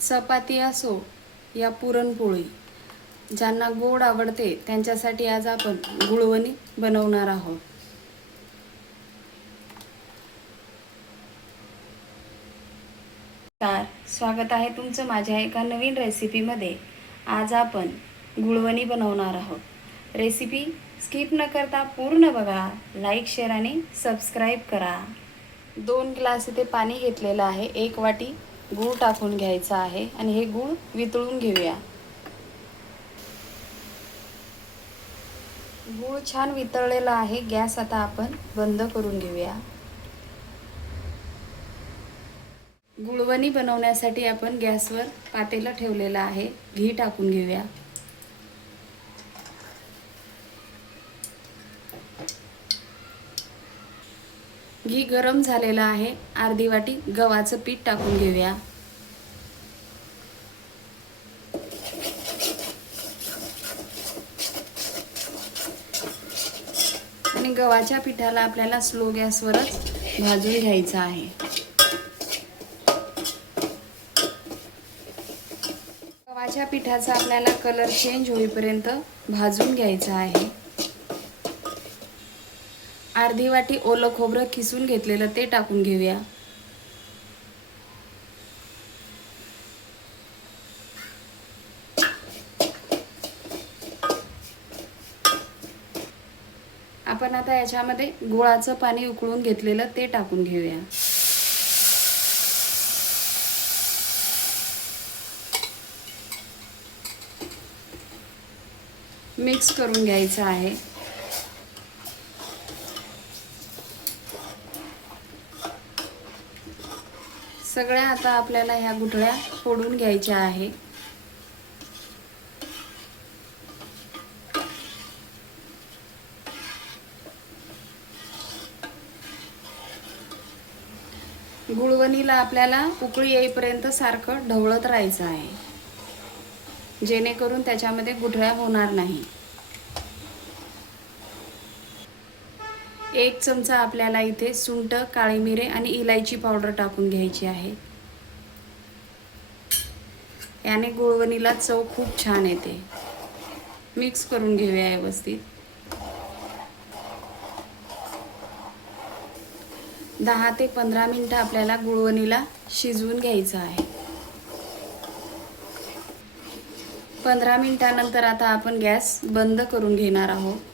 चपाती असो या पुरणपोळी, ज्यांना गोड आवडते त्यांच्यासाठी आज आपण गुळवणी बनवणार आहोत. स्वागत आहे तुमचं माझ्या एका नवीन रेसिपीमध्ये. आज आपण गुळवणी बनवणार आहोत. रेसिपी स्किप न करता पूर्ण बघा, लाईक शेअर आणि सबस्क्राईब करा. 2 ग्लास इथे पाणी घेतलेलं आहे. 1 वाटी गूळ टाकून घ्यायचा आहे आणि हे गूळ वितळून घेऊया. गूळ छान वितळलेला आहे. गॅस आता आपण बंद करून घेऊया. गुळवणी बनवण्यासाठी आपण गॅसवर पातेलं ठेवलेलं आहे. घी टाकून घेऊया. घी गरम झालेलं आहे. अर्धी वाटी गव्हाचं पीठ टाकून घेऊया. आणि गव्हाच्या पिठाला आपल्याला स्लो गॅसवरच भाजून घ्यायचं आहे. गव्हाच्या पिठाचा आपल्याला कलर चेंज होईपर्यंत भाजून घ्यायचा आहे. अर्धी वाटी ओलं खोबरं किसून घेतलेलं ते टाकून घेऊया. आपण आता याच्यामध्ये गुळाचं पाणी उकळून घेतलेलं ते टाकून घेऊया. मिक्स करून घ्यायचं आहे. सगळ्या आता आपल्याला ह्या गुठळ्या फोडून घ्यायच्या आहे. गुळवणीला आपल्याला उकळी येईपर्यंत सारखं ढवळत राहायचं आहे, जेणेकरून त्याच्यामध्ये गुठळ्या होणार नाही. 1 चमचा आपल्याला इथे सुंठ, काळी मिरे आणि इलायची पावडर टाकून घ्यायची आहे. याने गुळवणीला चव खूप छान येते. मिक्स करून घेऊया व्यवस्थित. 10 ते 15 मिनिटं आपल्याला गुळवणीला शिजवून घ्यायचं आहे. 15 मिनिटानंतर आता आपण गॅस बंद करून घेणार आहोत.